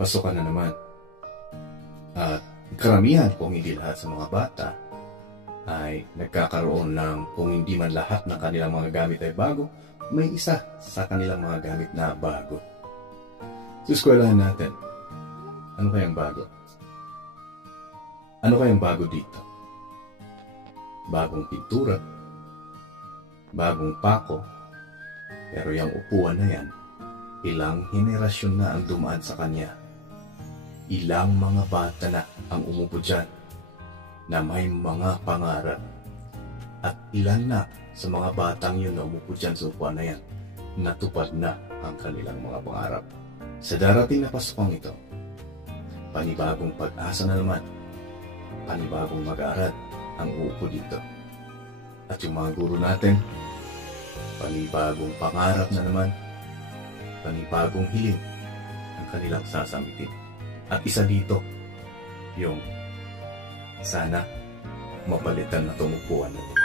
pasukan na naman. At karamihan, kung hindi lahat sa mga bata, ay nagkakaroon ng, kung hindi man lahat ng kanilang mga gamit ay bago, may isa sa kanilang mga gamit na bago. Sa eskwelahan natin, ano kayang bago? Ano kayang bago dito? Bagong pintura, bagong pako, pero yung upuan na yan, ilang henerasyon na ang dumaan sa kanya. Ilang mga bata na ang umupo dyan na may mga pangarap. At ilan na sa mga batang yun na umupo dyan sa upuan na yan, natupad na ang kanilang mga pangarap. Sa darating na pasukang ito, panibagong pag-asa na naman, panibagong mag-aaral ang uupo dito. At yung mga guro natin, panibagong pangarap na naman, panibagong hiling ang kanilang sasamitin. At isa dito, yung sana mapalitan na tumupuan na ito.